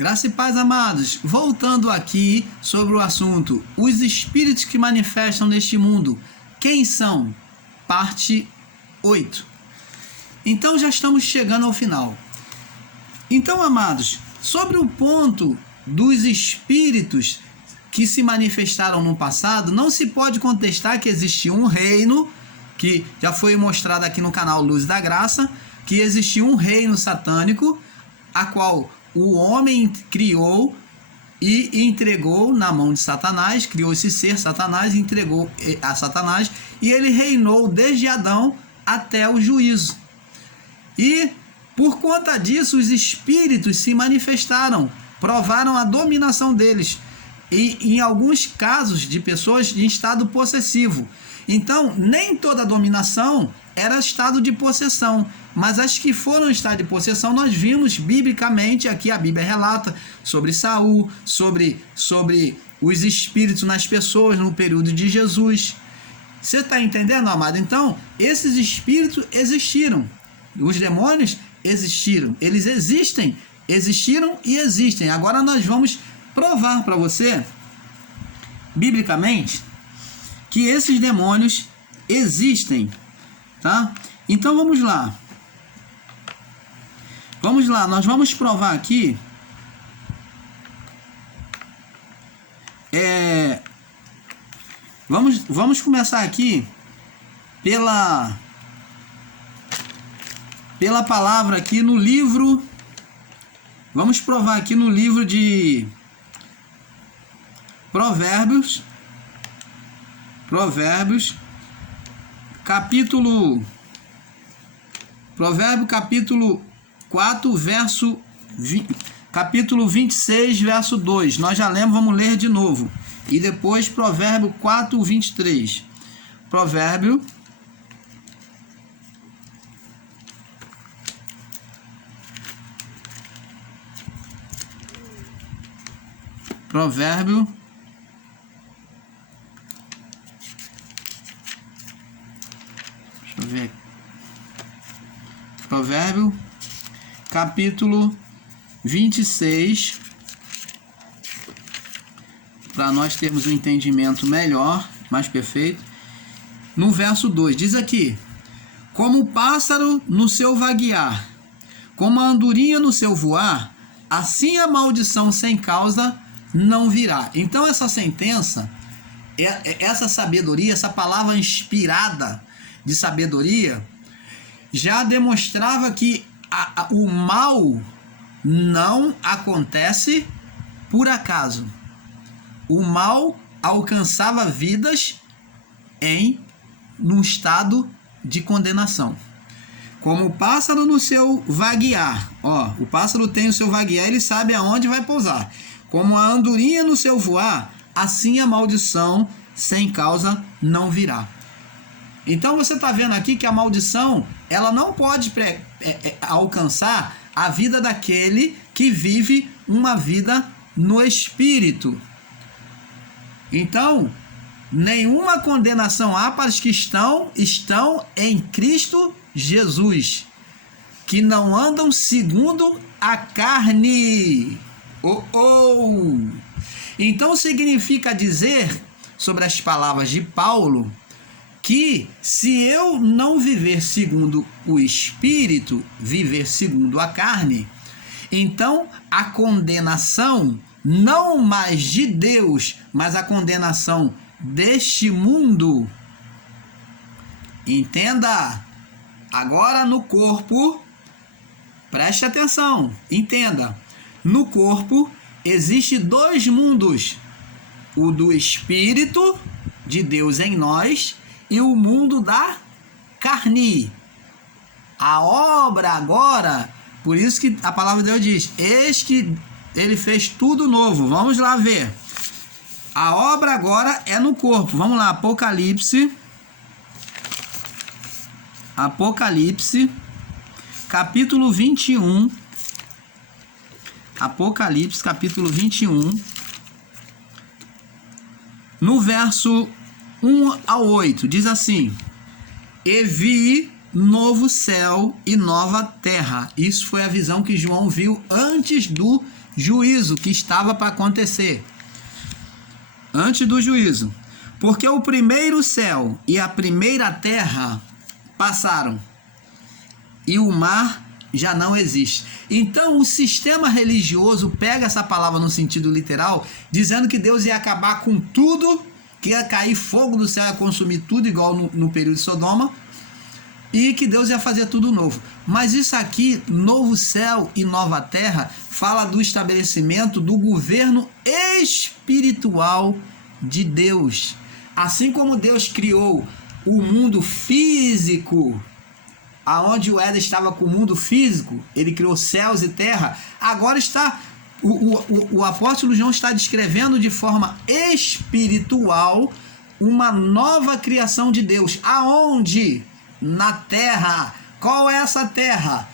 Graça e paz, amados. Voltando aqui sobre o assunto, os espíritos que manifestam neste mundo, quem são? Parte 8. Então já estamos chegando ao final. Então, amados, sobre o ponto dos espíritos que se manifestaram no passado, não se pode contestar que existia um reino, que já foi mostrado aqui no canal Luz da Graça, que existia um reino satânico, a qual o homem criou e entregou na mão de Satanás, criou esse ser Satanás, entregou a Satanás, e ele reinou desde Adão até o juízo. E por conta disso os espíritos se manifestaram, provaram a dominação deles, e em alguns casos de pessoas em estado possessivo. Então, nem toda dominação era estado de possessão, mas as que foram estado de possessão, nós vimos biblicamente, aqui a Bíblia relata sobre Saul, sobre os espíritos nas pessoas no período de Jesus. Você está entendendo, amado? Então, esses espíritos existiram, os demônios existiram, eles existem, existiram e existem. Agora nós vamos provar para você, biblicamente, que esses demônios existem, tá? Então vamos lá. Vamos lá, nós vamos provar aqui. Vamos começar aqui pela palavra aqui no livro. Vamos provar aqui no livro de Provérbios, capítulo 4, capítulo 26, verso 2. Nós já lemos, vamos ler de novo. E depois Provérbio 4, 23. Provérbio 'Provérbio, capítulo 26, para nós termos um entendimento melhor, mais perfeito. No verso 2, diz aqui: como o pássaro no seu vaguear, como a andorinha no seu voar, assim a maldição sem causa não virá. Então essa sentença, essa sabedoria, essa palavra inspirada de sabedoria, já demonstrava que o mal não acontece por acaso. O mal alcançava vidas num estado de condenação. Como o pássaro no seu vaguear, o pássaro tem o seu vaguear, ele sabe aonde vai pousar. Como a andorinha no seu voar, assim a maldição sem causa não virá. Então você está vendo aqui que a maldição, ela não pode alcançar a vida daquele que vive uma vida no espírito. Então, nenhuma condenação há para os que estão em Cristo Jesus, que não andam segundo a carne. Então significa dizer, sobre as palavras de Paulo, que se eu não viver segundo o Espírito, viver segundo a carne, então a condenação, não mais de Deus, mas a condenação deste mundo. Entenda, agora no corpo, preste atenção, entenda, no corpo existem dois mundos, o do Espírito de Deus em nós e o mundo da carne. A obra agora, por isso que a palavra de Deus diz, eis que ele fez tudo novo. Vamos lá ver. A obra agora é no corpo. Vamos lá, Apocalipse, capítulo 21. Apocalipse, capítulo 21. No verso 1 ao 8, diz assim: E vi novo céu e nova terra. Isso foi a visão que João viu antes do juízo que estava para acontecer. Antes do juízo. Porque o primeiro céu e a primeira terra passaram e o mar já não existe. Então o sistema religioso pega essa palavra no sentido literal, dizendo que Deus ia acabar com tudo, que ia cair fogo do céu, ia consumir tudo igual no período de Sodoma, e que Deus ia fazer tudo novo. Mas isso aqui, novo céu e nova terra, fala do estabelecimento do governo espiritual de Deus. Assim como Deus criou o mundo físico, aonde o Éden estava com o mundo físico, ele criou céus e terra, agora está o apóstolo João está descrevendo de forma espiritual uma nova criação de Deus. Aonde? Na terra. Qual é essa terra?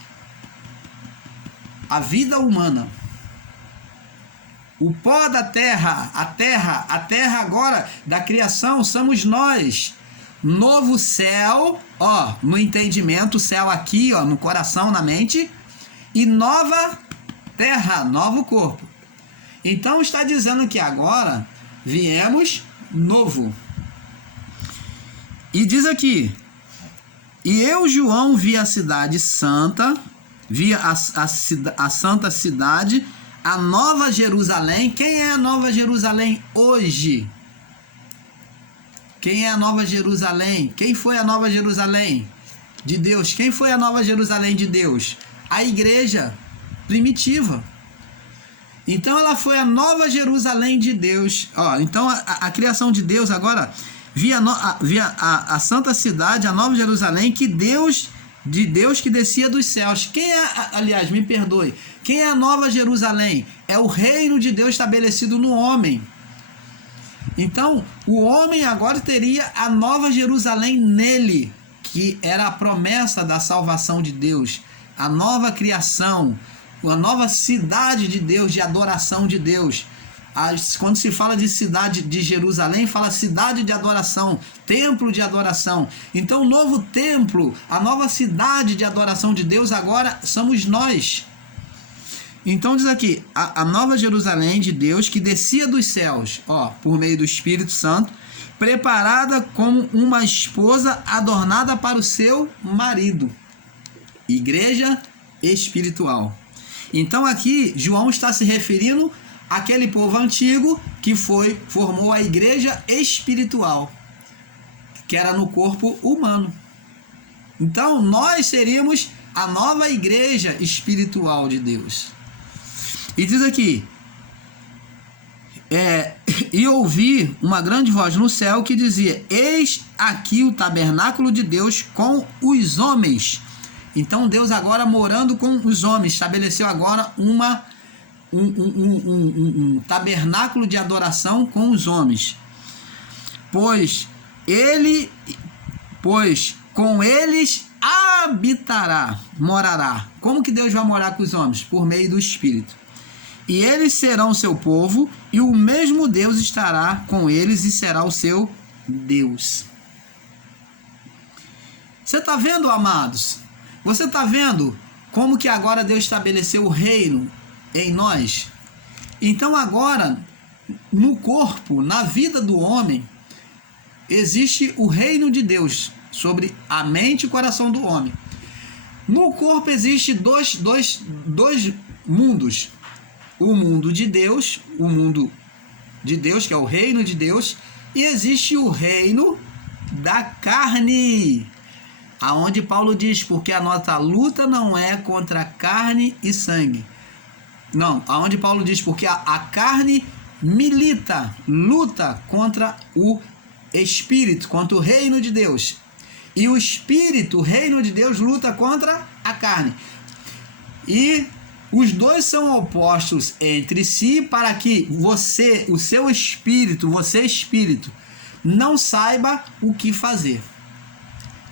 A vida humana. O pó da terra, a terra agora da criação somos nós. Novo céu, ó, no entendimento, céu aqui, ó, no coração, na mente, e nova terra, novo corpo. Então está dizendo que agora viemos novo. E diz aqui: e eu, João, vi a cidade santa, vi a santa cidade, a nova Jerusalém. Quem é a nova Jerusalém hoje? Quem é a nova Jerusalém? Quem foi a nova Jerusalém de Deus? Quem foi a nova Jerusalém de Deus? A igreja primitiva. Então ela foi a nova Jerusalém de Deus. Ó, então a criação de Deus agora via a santa cidade, a nova Jerusalém, de Deus que descia dos céus. Quem é, aliás, me perdoe, quem é a nova Jerusalém? É o reino de Deus estabelecido no homem. Então, o homem agora teria a nova Jerusalém nele, que era a promessa da salvação de Deus, a nova criação, a nova cidade de Deus, de adoração de Deus. Quando se fala de cidade de Jerusalém, fala cidade de adoração, templo de adoração. Então, o novo templo, a nova cidade de adoração de Deus agora somos nós. Então diz aqui, a nova Jerusalém de Deus que descia dos céus, ó, por meio do Espírito Santo, preparada como uma esposa adornada para o seu marido. Igreja espiritual. Então aqui João está se referindo àquele povo antigo que formou a igreja espiritual, que era no corpo humano. Então nós seríamos a nova igreja espiritual de Deus. E diz aqui, e ouvi uma grande voz no céu que dizia: eis aqui o tabernáculo de Deus com os homens. Então Deus agora morando com os homens, estabeleceu agora um tabernáculo de adoração com os homens. Pois com eles habitará, morará. Como que Deus vai morar com os homens? Por meio do Espírito. E eles serão seu povo, e o mesmo Deus estará com eles e será o seu Deus. Você está vendo, amados? Você está vendo como que agora Deus estabeleceu o reino em nós? Então agora, no corpo, na vida do homem, existe o reino de Deus sobre a mente e o coração do homem. No corpo existe dois mundos. O mundo de Deus, que é o reino de Deus, e existe o reino da carne, aonde Paulo diz, porque a nossa luta não é contra carne e sangue. Não, aonde Paulo diz, porque a carne luta contra o espírito, contra o reino de Deus. E o espírito, o reino de Deus, luta contra a carne. E os dois são opostos entre si para que você espírito, não saiba o que fazer.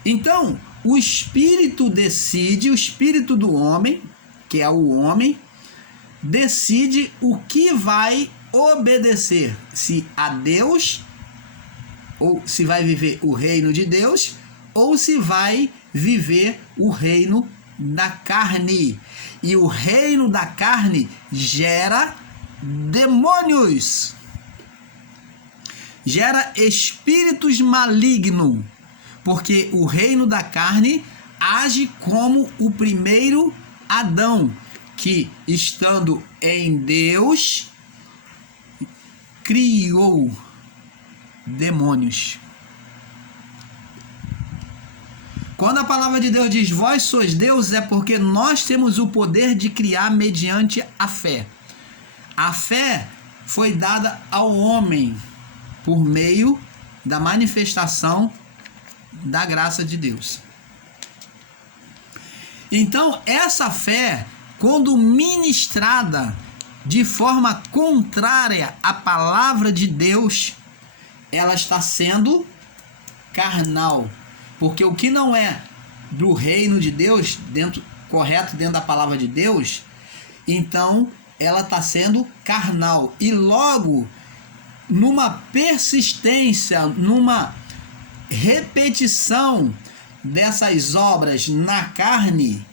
Então, o espírito decide, o espírito do homem, que é o homem, decide o que vai obedecer, se a Deus, ou se vai viver o reino de Deus, ou se vai viver o reino da carne. E o reino da carne gera demônios, gera espíritos malignos, porque o reino da carne age como o primeiro Adão, que, estando em Deus, criou demônios. Quando a palavra de Deus diz vós sois deuses, é porque nós temos o poder de criar mediante a fé. A fé foi dada ao homem por meio da manifestação da graça de Deus. Então, essa fé, quando ministrada de forma contrária à palavra de Deus, ela está sendo carnal. Porque o que não é do reino de Deus, correto dentro da palavra de Deus, então ela está sendo carnal. E logo, numa persistência, numa repetição dessas obras na carne,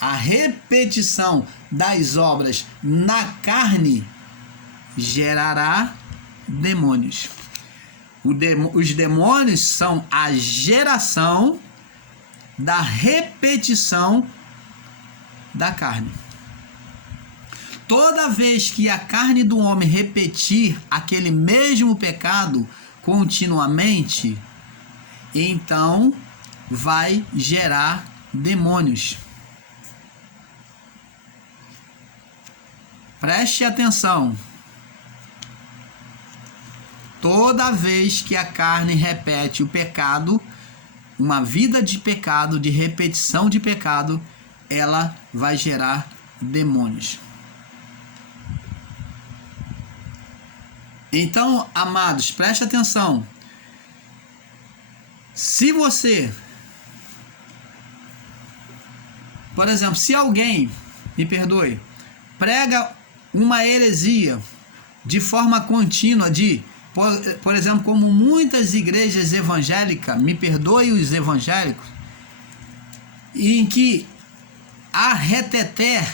a repetição das obras na carne gerará demônios. Os demônios são a geração da repetição da carne. Toda vez que a carne do homem repetir aquele mesmo pecado continuamente, então vai gerar demônios. Preste atenção. Toda vez que a carne repete o pecado, uma vida de pecado, de repetição de pecado, ela vai gerar demônios. Então, amados, preste atenção. Se você, por exemplo, se alguém, me perdoe, prega uma heresia de forma contínua, por exemplo, como muitas igrejas evangélicas, me perdoe os evangélicos, em que há reteté,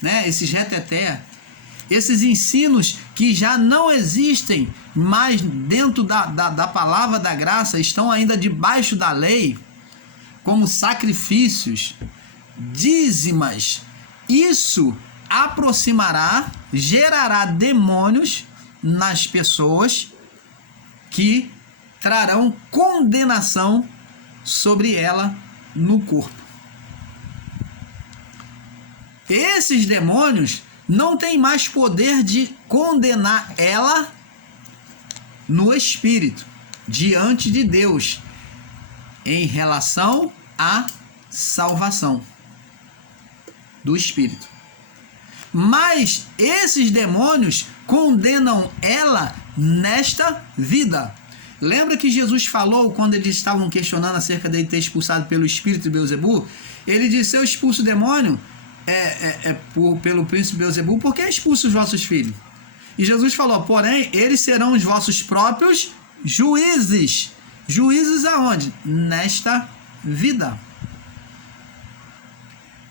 né, esses ensinos que já não existem mais dentro da palavra da graça, estão ainda debaixo da lei, como sacrifícios, dízimas, isso gerará demônios nas pessoas que trarão condenação sobre ela no corpo. Esses demônios não têm mais poder de condenar ela no espírito, diante de Deus, em relação à salvação do espírito. Mas esses demônios condenam ela nesta vida. Lembra que Jesus falou, quando eles estavam questionando acerca dele ter expulsado pelo espírito de Beelzebul? Ele disse: eu expulso o demônio pelo príncipe Beelzebul, por que expulso os vossos filhos? E Jesus falou: porém, eles serão os vossos próprios juízes. Juízes aonde? Nesta vida.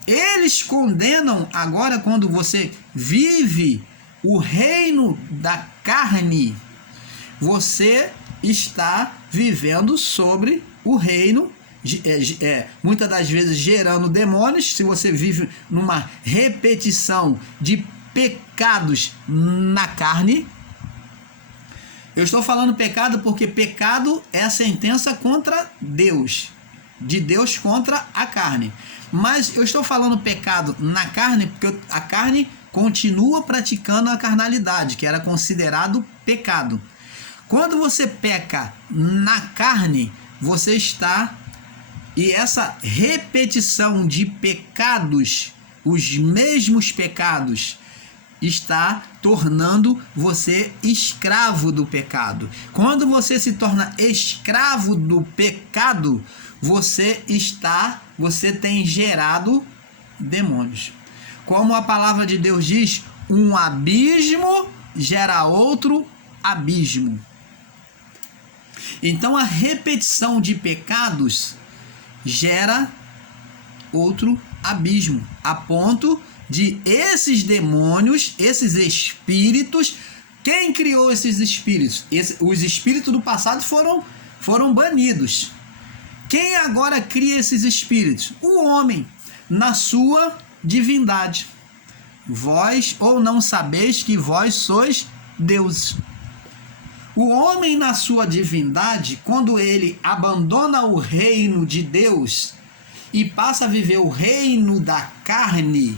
Eles condenam agora quando você vive o reino da carne. Você está vivendo sobre o reino, muitas das vezes gerando demônios. Se você vive numa repetição de pecados na carne. Eu estou falando pecado porque pecado é a sentença contra Deus, de Deus contra a carne. Mas eu estou falando pecado na carne porque a carne continua praticando a carnalidade, que era considerado pecado. Quando você peca na carne, você está... E essa repetição de pecados, os mesmos pecados, está tornando você escravo do pecado. Quando você se torna escravo do pecado, você tem gerado demônios. Como a palavra de Deus diz, um abismo gera outro abismo. Então a repetição de pecados gera outro abismo, a ponto de esses demônios, esses espíritos, quem criou esses espíritos? Os espíritos do passado foram banidos. Quem agora cria esses espíritos? O homem, na sua divindade. Vós ou não sabeis que vós sois deuses. O homem, na sua divindade, quando ele abandona o reino de Deus e passa a viver o reino da carne,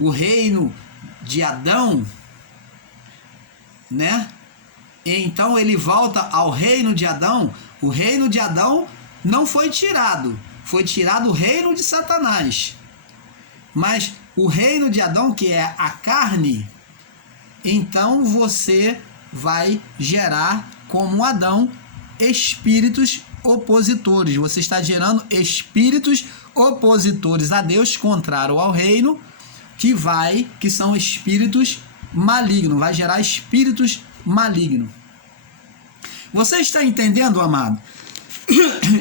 o reino de Adão, né? Então ele volta ao reino de Adão. O reino de Adão não foi tirado, foi tirado o reino de Satanás. Mas o reino de Adão, que é a carne, então você vai gerar, como Adão, espíritos opositores. Você está gerando espíritos opositores a Deus, contrário ao reino, que são espíritos malignos, vai gerar espíritos malignos. Você está entendendo, amado?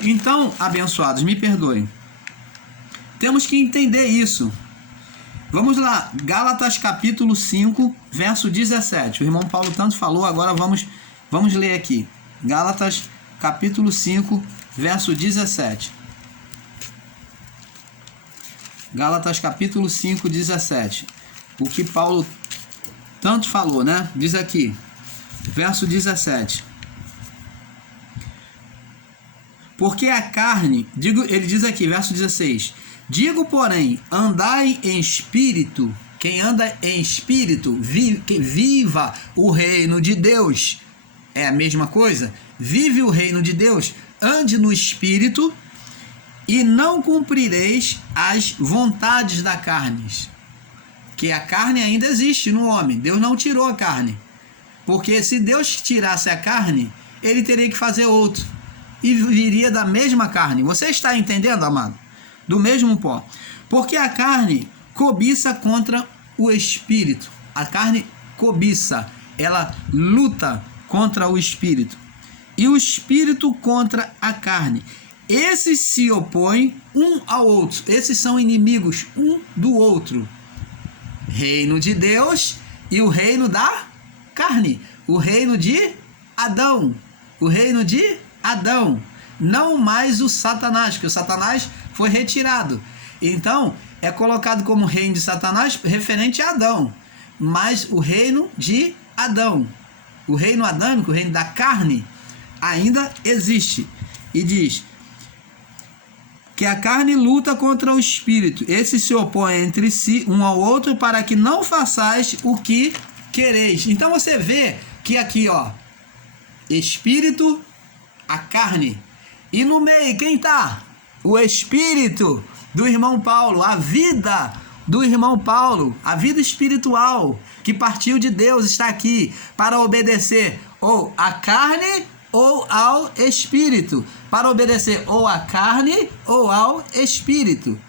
Então, abençoados, me perdoem. Temos que entender isso. Vamos lá, Gálatas capítulo 5, verso 17. O irmão Paulo tanto falou, agora vamos ler aqui. Gálatas capítulo 5, verso 17. Gálatas capítulo 5, 17. O que Paulo tanto falou, né? Diz aqui, verso 17. Porque a carne, ele diz aqui, verso 16. Digo, porém, andai em espírito. Quem anda em espírito, viva o reino de Deus. É a mesma coisa? Vive o reino de Deus, ande no espírito e não cumprireis as vontades da carne. Que a carne ainda existe no homem. Deus não tirou a carne. Porque se Deus tirasse a carne, ele teria que fazer outro. E viria da mesma carne. Você está entendendo, amado? Do mesmo pó. Porque a carne cobiça contra o espírito. A carne cobiça, ela luta contra o espírito. E o espírito contra a carne. Esses se opõem um ao outro. Esses são inimigos um do outro. Reino de Deus e o reino da carne. O reino de Adão. O reino de Adão. Não mais o Satanás, que o Satanás foi retirado. Então, é colocado como reino de Satanás referente a Adão. Mas o reino de Adão, o reino adâmico, o reino da carne, ainda existe. E diz que a carne luta contra o espírito. Esses se opõem entre si, um ao outro, para que não façais o que quereis. Então você vê que aqui, ó, espírito, a carne. E no meio, quem está? O espírito do irmão Paulo, a vida do irmão Paulo, a vida espiritual que partiu de Deus está aqui para obedecer ou à carne ou ao espírito, para obedecer ou à carne ou ao espírito.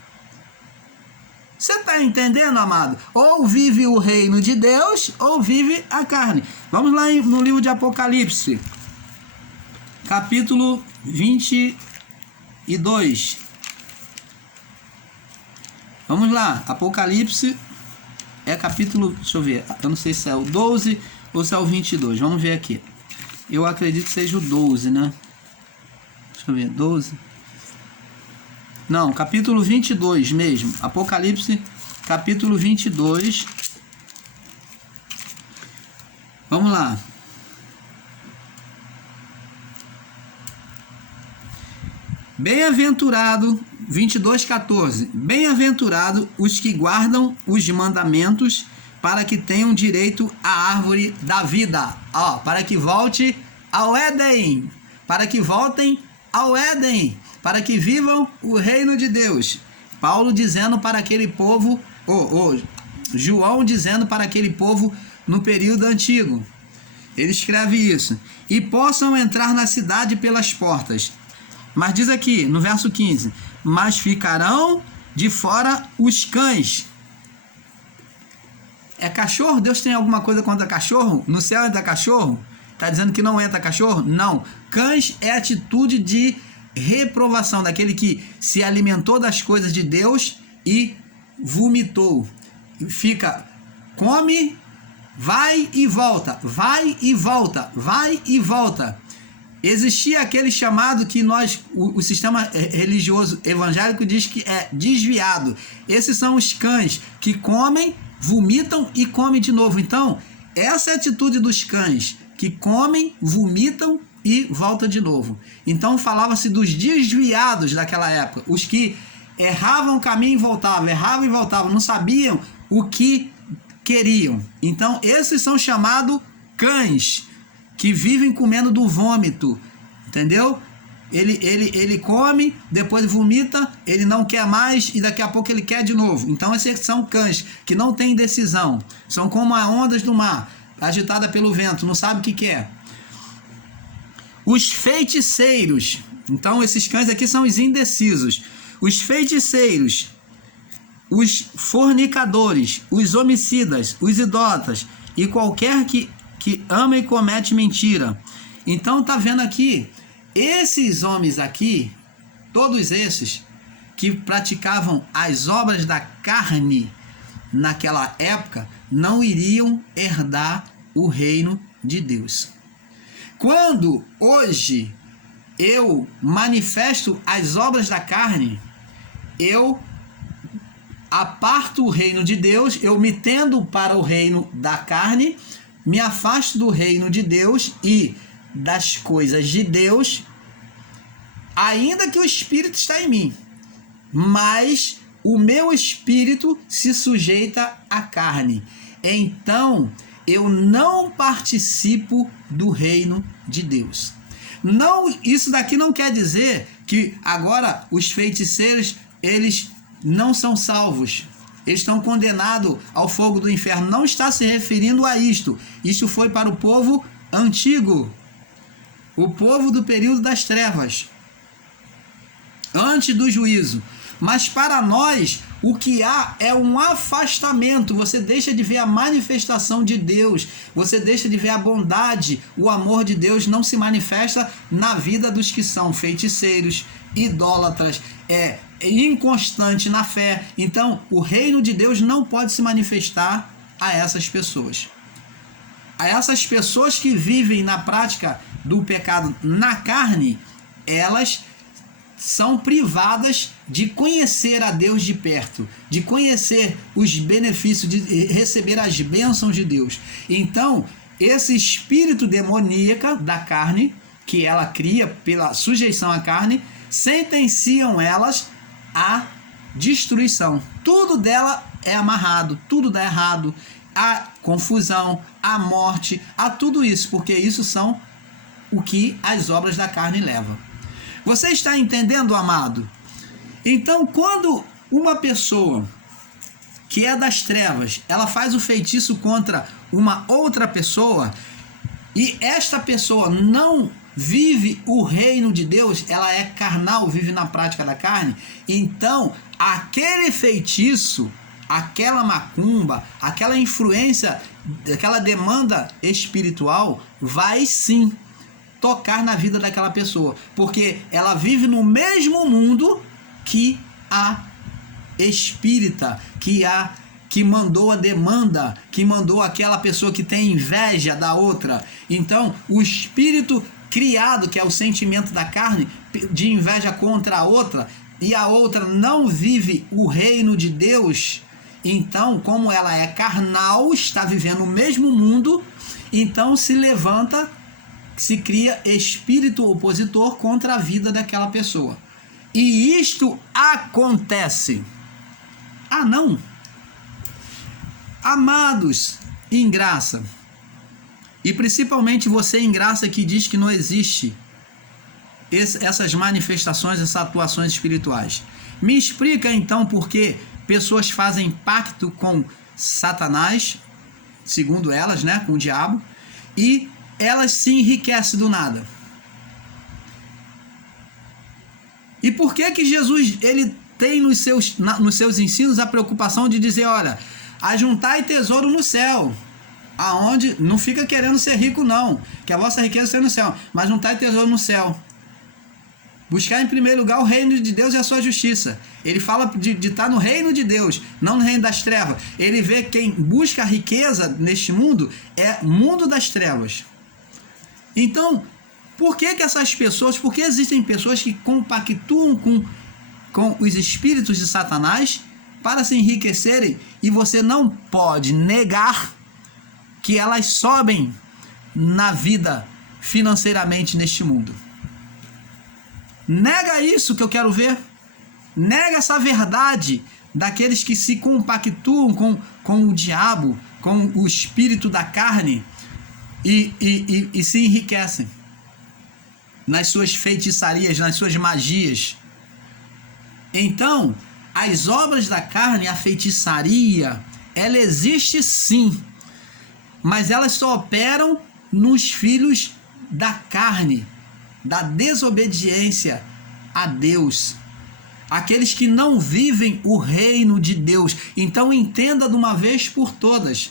Você está entendendo, amado? Ou vive o reino de Deus ou vive a carne. Vamos lá no livro de Apocalipse, capítulo 22. Vamos lá, Apocalipse é capítulo, deixa eu ver, eu não sei se é o 12 ou se é o 22, vamos ver aqui. Eu acredito que seja o 12, né? Deixa eu ver, 12. Não, capítulo 22 mesmo, Apocalipse, capítulo 22. Vamos lá. Bem-aventurado, 22:14. Bem-aventurado os que guardam os mandamentos, para que tenham direito à árvore da vida. Ó, para que volte ao Éden. Para que voltem ao Éden. Para que vivam o reino de Deus. Paulo dizendo para aquele povo, João dizendo para aquele povo no período antigo. Ele escreve isso. E possam entrar na cidade pelas portas. Mas diz aqui, no verso 15, mas ficarão de fora os cães. É cachorro? Deus tem alguma coisa contra cachorro? No céu entra cachorro? Está dizendo que não entra cachorro? Não. Cães é atitude de reprovação, daquele que se alimentou das coisas de Deus e vomitou. Fica, come, vai e volta, vai e volta, vai e volta. Existia aquele chamado que o sistema religioso evangélico diz que é desviado. Esses são os cães que comem, vomitam e comem de novo. Então, essa é a atitude dos cães, que comem, vomitam e voltam de novo. Então, falava-se dos desviados daquela época, os que erravam o caminho e voltavam, erravam e voltavam, não sabiam o que queriam. Então, esses são chamados cães, que vivem comendo do vômito, entendeu? Ele come, depois vomita, ele não quer mais e daqui a pouco ele quer de novo. Então esses são cães que não têm decisão, são como as ondas do mar, agitada pelo vento, não sabe o que quer. Os feiticeiros, então esses cães aqui são os indecisos. Os feiticeiros, os fornicadores, os homicidas, os idólatras e qualquer que ama e comete mentira. Então tá vendo aqui, esses homens aqui, todos esses que praticavam as obras da carne naquela época, não iriam herdar o reino de Deus. Quando hoje eu manifesto as obras da carne, eu aparto o reino de Deus, eu me tendo para o reino da carne, me afasto do reino de Deus e das coisas de Deus, ainda que o Espírito está em mim, mas o meu espírito se sujeita à carne. Então, eu não participo do reino de Deus. Não, isso daqui não quer dizer que agora os feiticeiros, eles não são salvos. Eles estão condenados ao fogo do inferno. Não está se referindo a isto. Isso foi para o povo antigo. O povo do período das trevas. Antes do juízo. Mas para nós, o que há é um afastamento. Você deixa de ver a manifestação de Deus. Você deixa de ver a bondade. O amor de Deus não se manifesta na vida dos que são feiticeiros, idólatras, inconstante na fé. Então, o reino de Deus não pode se manifestar a essas pessoas. A essas pessoas que vivem na prática do pecado na carne, elas são privadas de conhecer a Deus de perto, de conhecer os benefícios, de receber as bênçãos de Deus. Então, esse espírito demoníaco da carne, que ela cria pela sujeição à carne, sentenciam elas à destruição. Tudo dela é amarrado, tudo dá errado, a confusão, a morte, a tudo isso, porque isso são o que as obras da carne levam. Você está entendendo, amado? Então, quando uma pessoa que é das trevas, ela faz o feitiço contra uma outra pessoa e esta pessoa não vive o reino de Deus, ela é carnal, vive na prática da carne, então aquele feitiço, aquela macumba, aquela influência, aquela demanda espiritual vai sim tocar na vida daquela pessoa, porque ela vive no mesmo mundo que a espírita, que mandou a demanda, que mandou aquela pessoa que tem inveja da outra. Então, o espírito criado, que é o sentimento da carne, de inveja contra a outra, e a outra não vive o reino de Deus, então, como ela é carnal, está vivendo o mesmo mundo, então se levanta, se cria espírito opositor contra a vida daquela pessoa. E isto acontece. Ah, não? Amados em graça, e principalmente você em graça que diz que não existe essas manifestações, essas atuações espirituais, me explica então por que pessoas fazem pacto com Satanás, segundo elas, né, com o diabo, e elas se enriquecem do nada. E por que que Jesus, ele tem nos seus ensinos a preocupação de dizer, olha, ajuntai tesouro no céu, aonde não fica querendo ser rico não, que a vossa riqueza seja no céu, mas juntai tesouro no céu. Buscar em primeiro lugar o reino de Deus e a sua justiça. Ele fala de estar no reino de Deus, não no reino das trevas. Ele vê que quem busca a riqueza neste mundo é mundo das trevas. Então, por que existem pessoas que compactuam com os espíritos de Satanás para se enriquecerem, e você não pode negar que elas sobem na vida financeiramente neste mundo? Nega isso que eu quero ver. Nega essa verdade daqueles que se compactuam com o diabo, com o espírito da carne e se enriquecem nas suas feitiçarias, nas suas magias. Então, as obras da carne, a feitiçaria, ela existe sim, mas elas só operam nos filhos da carne, da desobediência a Deus, aqueles que não vivem o reino de Deus. Então entenda de uma vez por todas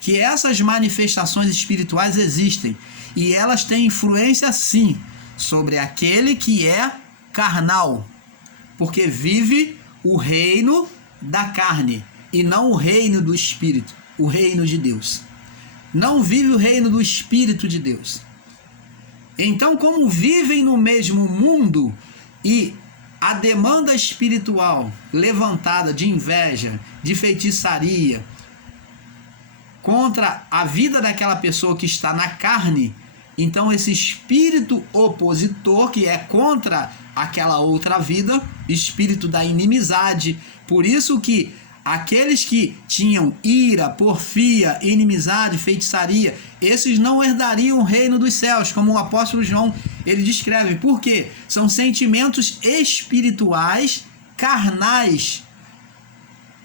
que essas manifestações espirituais existem, e elas têm influência sim sobre aquele que é carnal, porque vive o reino da carne e não o reino do Espírito, o reino de Deus. Não vive o reino do Espírito de Deus. Então, como vivem no mesmo mundo e a demanda espiritual levantada de inveja, de feitiçaria contra a vida daquela pessoa que está na carne, então esse espírito opositor que é contra aquela outra vida, espírito da inimizade, por isso que aqueles que tinham ira, porfia, inimizade, feitiçaria, esses não herdariam o reino dos céus, como o apóstolo João ele descreve. Por quê? São sentimentos espirituais, carnais,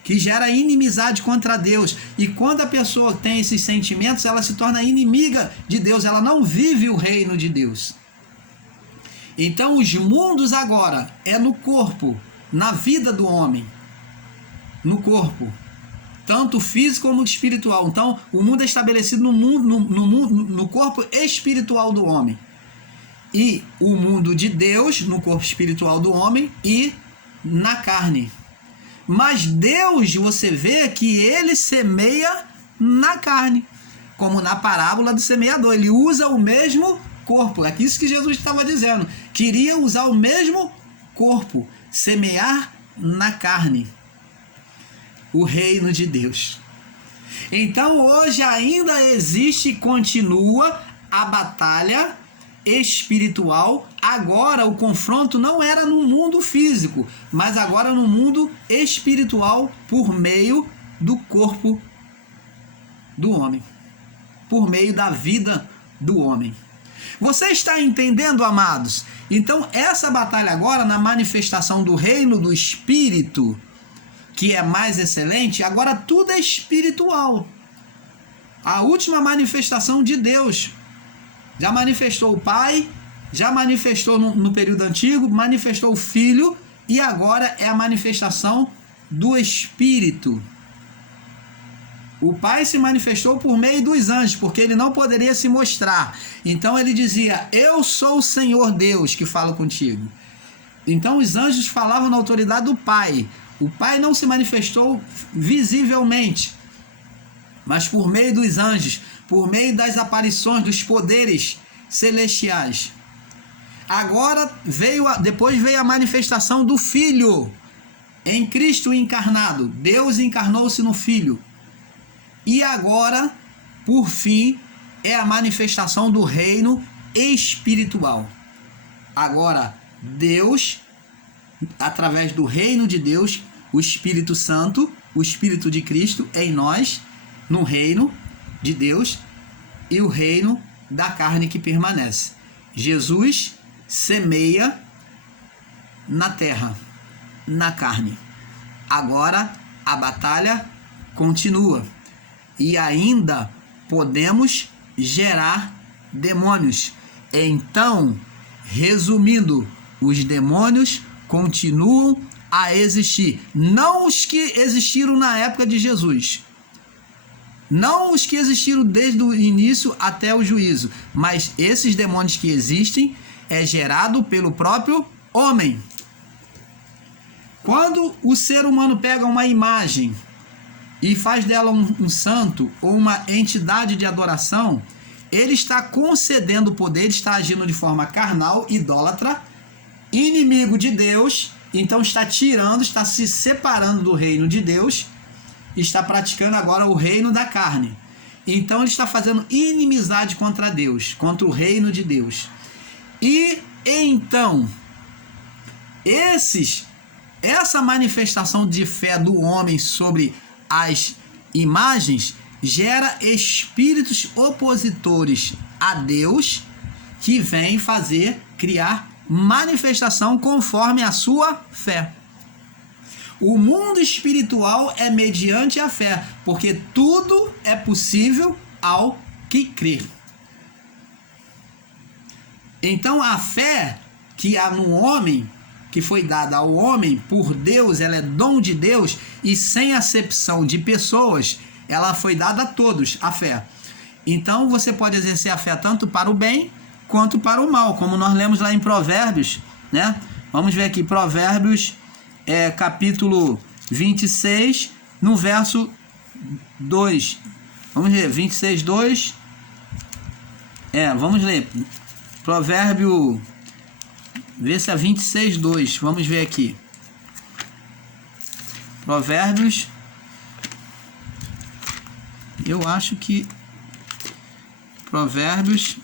que gera inimizade contra Deus. E quando a pessoa tem esses sentimentos, ela se torna inimiga de Deus, ela não vive o reino de Deus. Então os mundos agora é no corpo, na vida do homem, no corpo, tanto físico como espiritual. Então o mundo é estabelecido no corpo espiritual do homem, e o mundo de Deus no corpo espiritual do homem e na carne. Mas Deus, você vê que ele semeia na carne, como na parábola do semeador. Ele usa o mesmo corpo. É isso que Jesus estava dizendo. Queria usar o mesmo corpo, semear na carne o reino de Deus. Então hoje ainda existe e continua a batalha espiritual. Agora o confronto não era no mundo físico, mas agora no mundo espiritual, por meio do corpo do homem, por meio da vida do homem. Você está entendendo, amados? Então essa batalha agora, na manifestação do reino do Espírito, que é mais excelente, agora tudo é espiritual. A última manifestação de Deus já manifestou o Pai, já manifestou no período antigo, manifestou o Filho, e agora é a manifestação do Espírito. O Pai se manifestou por meio dos anjos, porque ele não poderia se mostrar. Então ele dizia: eu sou o Senhor Deus que falo contigo. Então os anjos falavam na autoridade do Pai. O Pai não se manifestou visivelmente, mas por meio dos anjos, por meio das aparições dos poderes celestiais. Agora depois veio a manifestação do Filho em Cristo encarnado. Deus encarnou-se no Filho. E agora, por fim, é a manifestação do reino espiritual. Agora, Deus, através do reino de Deus, o Espírito Santo, o Espírito de Cristo em nós, no reino de Deus, e o reino da carne que permanece. Jesus semeia na terra, na carne. Agora a batalha continua. E ainda podemos gerar demônios. Então, resumindo, os demônios continuam a existir. Não os que existiram na época de Jesus. Não os que existiram desde o início até o juízo. Mas esses demônios que existem, é gerado pelo próprio homem. Quando o ser humano pega uma imagem e faz dela um santo ou uma entidade de adoração, ele está concedendo poder, está agindo de forma carnal, idólatra, inimigo de Deus, então está tirando, está se separando do reino de Deus, está praticando agora o reino da carne. Então ele está fazendo inimizade contra Deus, contra o reino de Deus. E então, essa manifestação de fé do homem sobre as imagens gera espíritos opositores a Deus que vêm criar manifestação conforme a sua fé. O mundo espiritual é mediante a fé, porque tudo é possível ao que crê. Então a fé que há no homem, que foi dada ao homem por Deus, ela é dom de Deus e sem acepção de pessoas, ela foi dada a todos, a fé. Então você pode exercer a fé tanto para o bem quanto para o mal, como nós lemos lá em Provérbios, né? Vamos ver aqui, Provérbios, capítulo 26, no verso 2. Vamos ver, 26, 2. Vamos ler. Provérbio, vê se é 26, 2. Vamos ver aqui. Provérbios. Eu acho que Provérbios.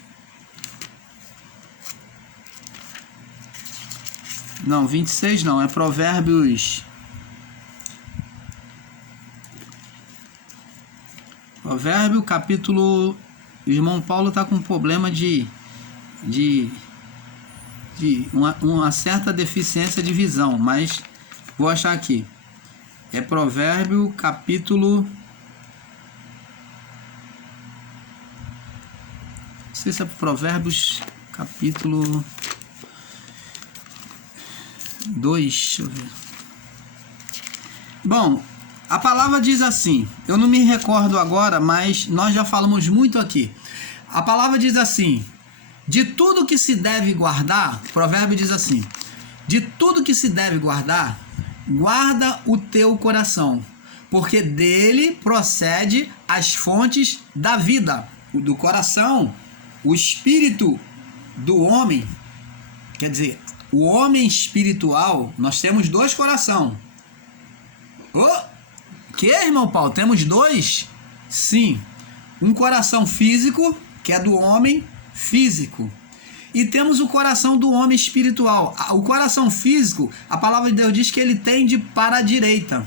Não, 26 não, é Provérbios. Provérbio, capítulo. O irmão Paulo está com um problema de uma certa deficiência de visão, mas vou achar aqui. É Provérbio, capítulo. Não sei se é Provérbios, capítulo 2, deixa eu ver. Bom, a palavra diz assim, eu não me recordo agora, mas nós já falamos muito aqui. A palavra diz assim: de tudo que se deve guardar, o provérbio diz assim: de tudo que se deve guardar, guarda o teu coração, porque dele procede as fontes da vida. Do coração, o espírito do homem, quer dizer, o homem espiritual, nós temos dois corações. Que, irmão Paulo? Temos dois? Sim. Um coração físico, que é do homem físico. E temos o coração do homem espiritual. O coração físico, a palavra de Deus diz que ele tende para a direita.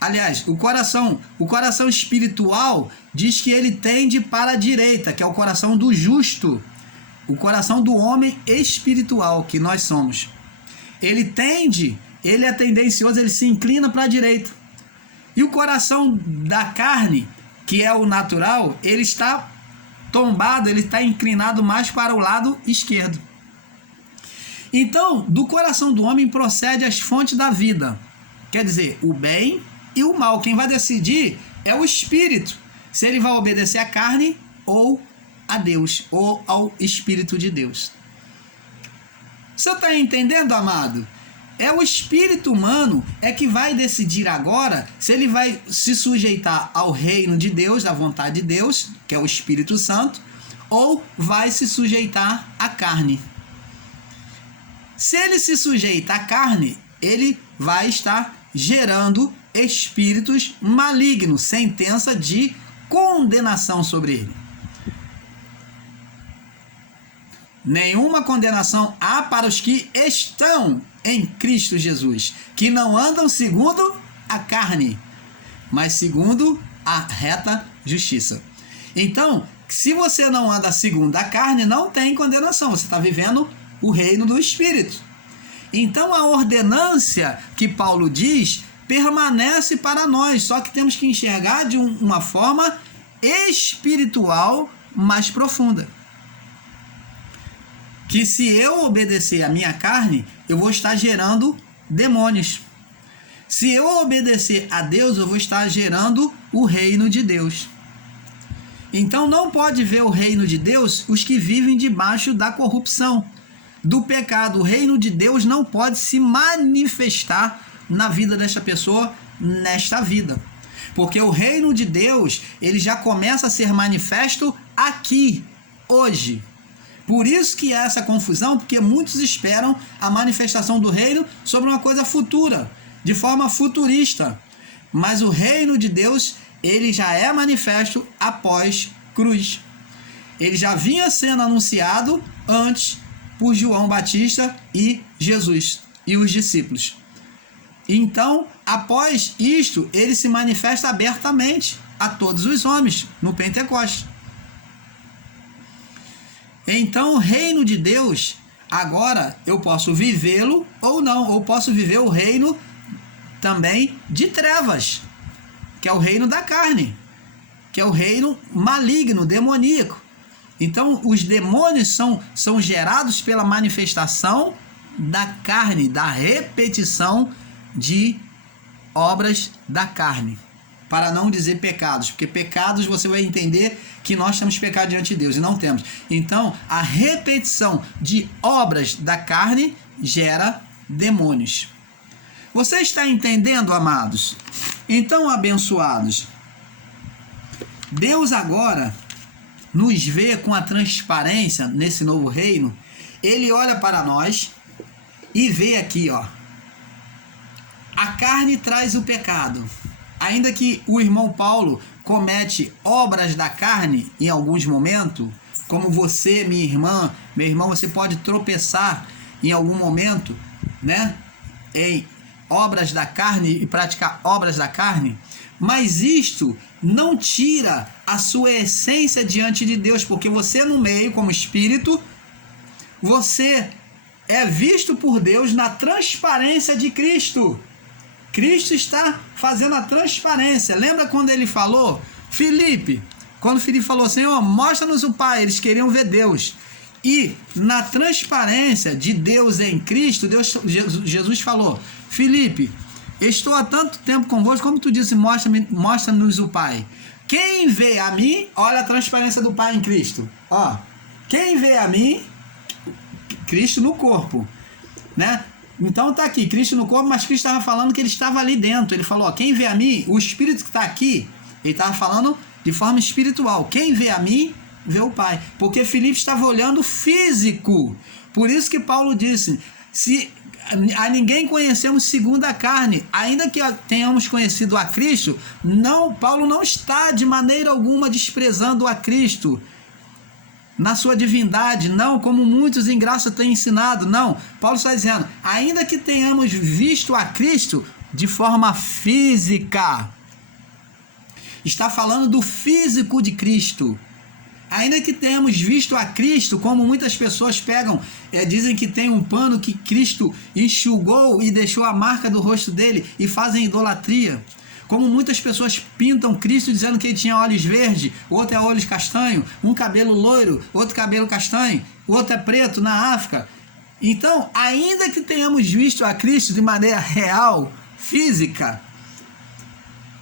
Aliás, o coração espiritual diz que ele tende para a direita, que é o coração do justo. O coração do homem espiritual, que nós somos. Ele é tendencioso, ele se inclina para a direita. E o coração da carne, que é o natural, ele está tombado, ele está inclinado mais para o lado esquerdo. Então, do coração do homem procede as fontes da vida. Quer dizer, o bem e o mal. Quem vai decidir é o espírito, se ele vai obedecer à carne ou a Deus, ou ao Espírito de Deus. Você está entendendo, amado? É o espírito humano que vai decidir agora se ele vai se sujeitar ao reino de Deus, da vontade de Deus, que é o Espírito Santo, ou vai se sujeitar à carne. Se ele se sujeita à carne, ele vai estar gerando espíritos malignos, sentença de condenação sobre ele. Nenhuma condenação há para os que estão em Cristo Jesus, que não andam segundo a carne, mas segundo a reta justiça. Então, se você não anda segundo a carne, não tem condenação, você está vivendo o reino do Espírito. Então, a ordenância que Paulo diz permanece para nós, só que temos que enxergar de uma forma espiritual mais profunda. Que se eu obedecer à minha carne, eu vou estar gerando demônios. Se eu obedecer a Deus, eu vou estar gerando o reino de Deus. Então não pode ver o reino de Deus os que vivem debaixo da corrupção, do pecado. O reino de Deus não pode se manifestar na vida desta pessoa, nesta vida. Porque o reino de Deus, ele já começa a ser manifesto aqui, hoje. Por isso que há essa confusão, porque muitos esperam a manifestação do reino sobre uma coisa futura, de forma futurista. Mas o reino de Deus, ele já é manifesto após cruz. Ele já vinha sendo anunciado antes por João Batista e Jesus e os discípulos. Então, após isto, ele se manifesta abertamente a todos os homens no Pentecostes. Então, o reino de Deus, agora eu posso vivê-lo ou não, ou posso viver o reino também de trevas, que é o reino da carne, que é o reino maligno, demoníaco. Então, os demônios são gerados pela manifestação da carne, da repetição de obras da carne, para não dizer pecados, porque pecados você vai entender que nós temos pecado diante de Deus e não temos. Então, a repetição de obras da carne gera demônios. Você está entendendo, amados? Então, abençoados, Deus agora nos vê com a transparência nesse novo reino. Ele olha para nós e vê aqui, ó, a carne traz o pecado. Ainda que o irmão Paulo comete obras da carne em alguns momentos, como você, minha irmã, meu irmão, você pode tropeçar em algum momento, né, em obras da carne e praticar obras da carne, mas isto não tira a sua essência diante de Deus, porque você no meio, como espírito, você é visto por Deus na transparência de Cristo. Cristo está fazendo a transparência. Lembra quando ele falou, quando Filipe falou, Senhor, mostra-nos o Pai, eles queriam ver Deus. E na transparência de Deus em Cristo, Jesus falou, Filipe, estou há tanto tempo convosco, como tu disse, mostra-nos o Pai. Quem vê a mim, olha a transparência do Pai em Cristo. Ó, quem vê a mim, Cristo no corpo, né? Então tá aqui, Cristo no corpo, mas Cristo estava falando que ele estava ali dentro. Ele falou, ó, quem vê a mim, o Espírito que está aqui, ele estava falando de forma espiritual. Quem vê a mim, vê o Pai. Porque Filipe estava olhando físico. Por isso que Paulo disse, se a ninguém conhecemos segundo a carne, ainda que tenhamos conhecido a Cristo, Paulo não está de maneira alguma desprezando a Cristo na sua divindade, não, como muitos em graça têm ensinado, não. Paulo está dizendo, ainda que tenhamos visto a Cristo de forma física, está falando do físico de Cristo. Ainda que tenhamos visto a Cristo, como muitas pessoas pegam, dizem que tem um pano que Cristo enxugou e deixou a marca do rosto dele e fazem idolatria. Como muitas pessoas pintam Cristo dizendo que ele tinha olhos verdes, outro é olhos castanho, um cabelo loiro, outro cabelo castanho, outro é preto na África. Então, ainda que tenhamos visto a Cristo de maneira real, física,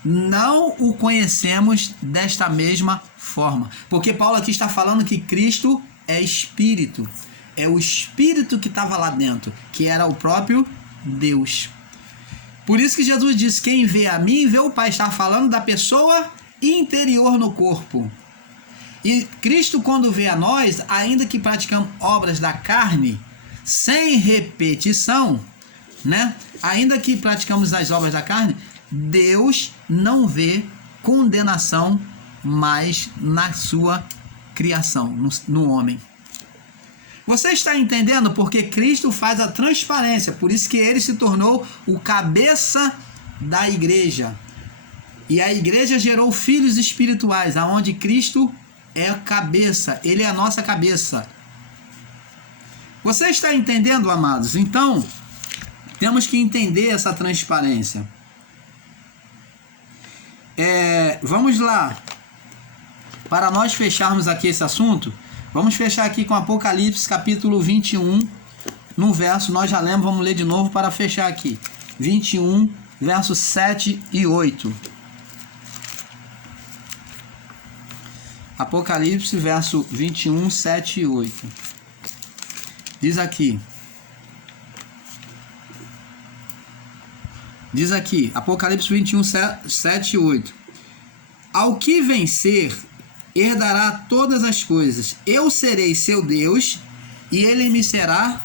não o conhecemos desta mesma forma. Porque Paulo aqui está falando que Cristo é Espírito. É o Espírito que estava lá dentro, que era o próprio Deus. Por isso que Jesus disse, quem vê a mim, vê o Pai. Está falando da pessoa interior no corpo. E Cristo, quando vê a nós, ainda que praticamos obras da carne, sem repetição, né? Ainda que praticamos as obras da carne, Deus não vê condenação mais na sua criação, no homem. Você está entendendo? Porque Cristo faz a transparência, por isso que ele se tornou o cabeça da igreja. E a igreja gerou filhos espirituais, aonde Cristo é a cabeça, ele é a nossa cabeça. Você está entendendo, amados? Então, temos que entender essa transparência. Vamos lá. Para nós fecharmos aqui esse assunto, vamos fechar aqui com Apocalipse capítulo 21, no verso, nós já lemos, vamos ler de novo para fechar aqui. 21, versos 7 e 8. Apocalipse, verso 21, 7 e 8. Diz aqui, Apocalipse 21, 7 e 8. Ao que vencer, herdará todas as coisas. Eu serei seu Deus e ele será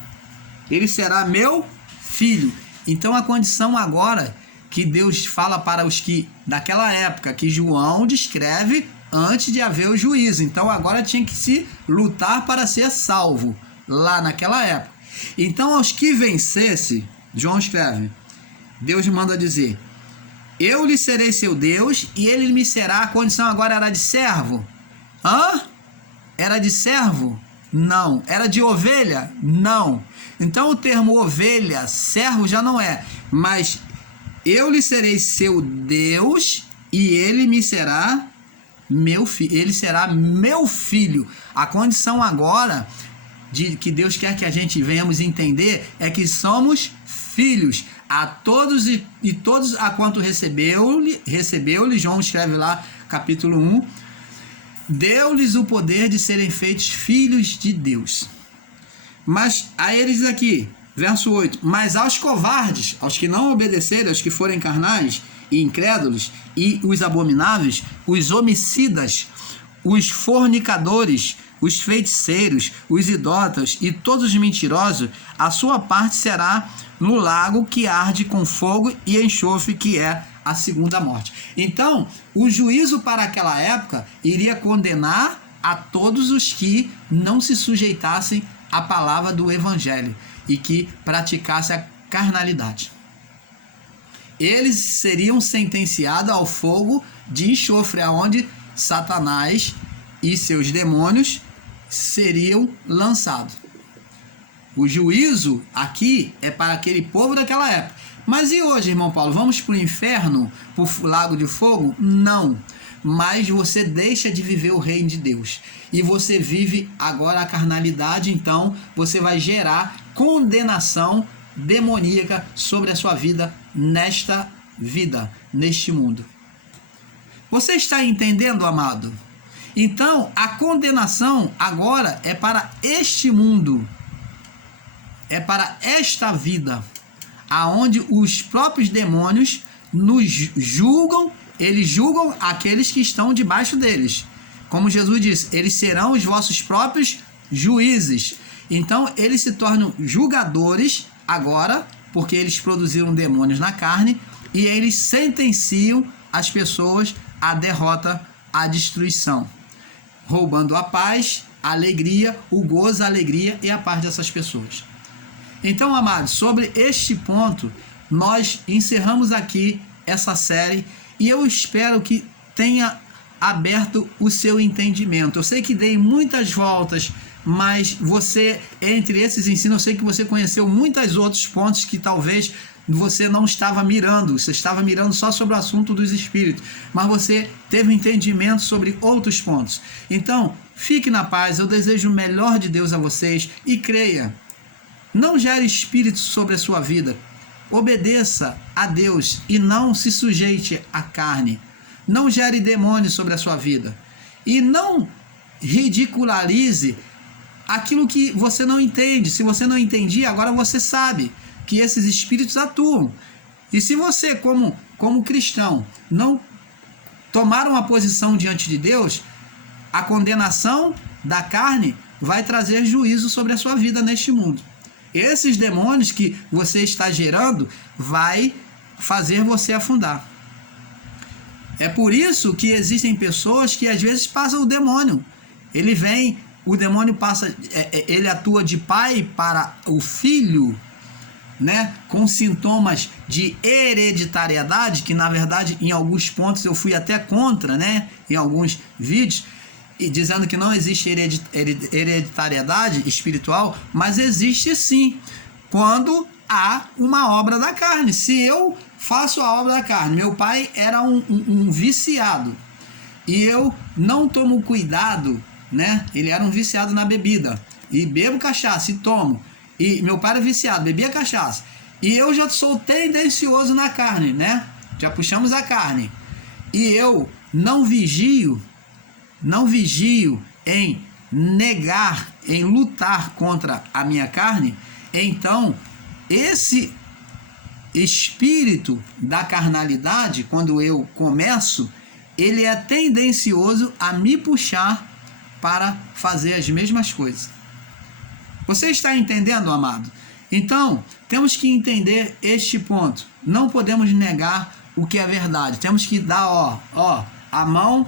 meu filho. Então a condição agora que Deus fala para os que daquela época, que João descreve antes de haver o juízo. Então agora tinha que se lutar para ser salvo, lá naquela época. Então aos que vencesse, João escreve, Deus manda dizer, eu lhe serei seu Deus e ele me será. A condição agora era de servo? Era de servo? Não. Era de ovelha? Não. Então o termo ovelha, servo já não é, mas eu lhe serei seu Deus e ele me será meu filho. Ele será meu filho. A condição agora de que Deus quer que a gente venhamos entender é que somos filhos. A todos e todos a quanto recebeu-lhe, João escreve lá, capítulo 1, deu-lhes o poder de serem feitos filhos de Deus. Mas aí ele diz aqui, verso 8, mas aos covardes, aos que não obedecerem, aos que forem carnais e incrédulos, e os abomináveis, os homicidas, os fornicadores, os feiticeiros, os idólatras e todos os mentirosos, a sua parte será no lago que arde com fogo e enxofre, que é a segunda morte. Então, o juízo para aquela época iria condenar a todos os que não se sujeitassem à palavra do evangelho e que praticassem a carnalidade. Eles seriam sentenciados ao fogo de enxofre, aonde Satanás e seus demônios seriam lançados. O juízo aqui é para aquele povo daquela época. Mas e hoje, irmão Paulo? Vamos para o inferno, para o lago de fogo? Não. Mas você deixa de viver o reino de Deus. E você vive agora a carnalidade, então você vai gerar condenação demoníaca sobre a sua vida, neste mundo. Você está entendendo, amado? Então, a condenação agora é para este mundo. É para esta vida, aonde os próprios demônios nos julgam, eles julgam aqueles que estão debaixo deles. Como Jesus disse, eles serão os vossos próprios juízes. Então, eles se tornam julgadores agora, porque eles produziram demônios na carne, e eles sentenciam as pessoas à derrota, à destruição, roubando a paz, a alegria, o gozo, a alegria e a paz dessas pessoas. Então, amados, sobre este ponto, nós encerramos aqui essa série e eu espero que tenha aberto o seu entendimento. Eu sei que dei muitas voltas, mas você, entre esses ensinos, eu sei que você conheceu muitos outros pontos que talvez você não estava mirando, você estava mirando só sobre o assunto dos espíritos, mas você teve entendimento sobre outros pontos. Então, fique na paz, eu desejo o melhor de Deus a vocês e creia. Não gere espíritos sobre a sua vida. Obedeça a Deus e não se sujeite à carne. Não gere demônios sobre a sua vida. E não ridicularize aquilo que você não entende. Se você não entendia, agora você sabe que esses espíritos atuam. E se você, como cristão, não tomar uma posição diante de Deus, a condenação da carne vai trazer juízo sobre a sua vida neste mundo. Esses demônios que você está gerando vai fazer você afundar. É por isso que existem pessoas que às vezes passam o demônio. Ele vem, o demônio passa, ele atua de pai para o filho, né? Com sintomas de hereditariedade, que na verdade em alguns pontos eu fui até contra, né? Em alguns vídeos, e dizendo que não existe hereditariedade espiritual, mas existe sim, quando há uma obra da carne. Se eu faço a obra da carne, meu pai era um viciado, e eu não tomo cuidado, né? Ele era um viciado na bebida, e bebo cachaça, e tomo, e meu pai era viciado, bebia cachaça, e eu já sou tendencioso na carne, né? Já puxamos a carne, e eu não vigio, não vigio em negar, em lutar contra a minha carne, então esse espírito da carnalidade, quando eu começo, ele é tendencioso a me puxar para fazer as mesmas coisas. Você está entendendo, amado? Então, temos que entender este ponto. Não podemos negar o que é verdade. Temos que dar, a mão,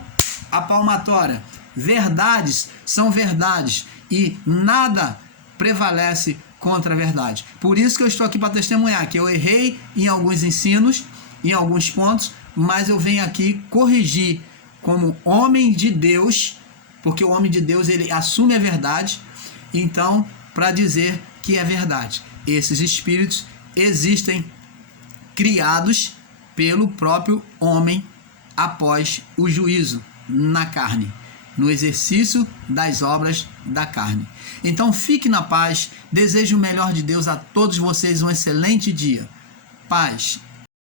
a palmatória. Verdades são verdades e nada prevalece contra a verdade. Por isso que eu estou aqui para testemunhar que eu errei em alguns ensinos, em alguns pontos, mas eu venho aqui corrigir como homem de Deus, porque o homem de Deus, ele assume a verdade, então, para dizer que é verdade. Esses espíritos existem criados pelo próprio homem após o juízo na carne, no exercício das obras da carne. Então fique na paz, desejo o melhor de Deus a todos vocês, um excelente dia. Paz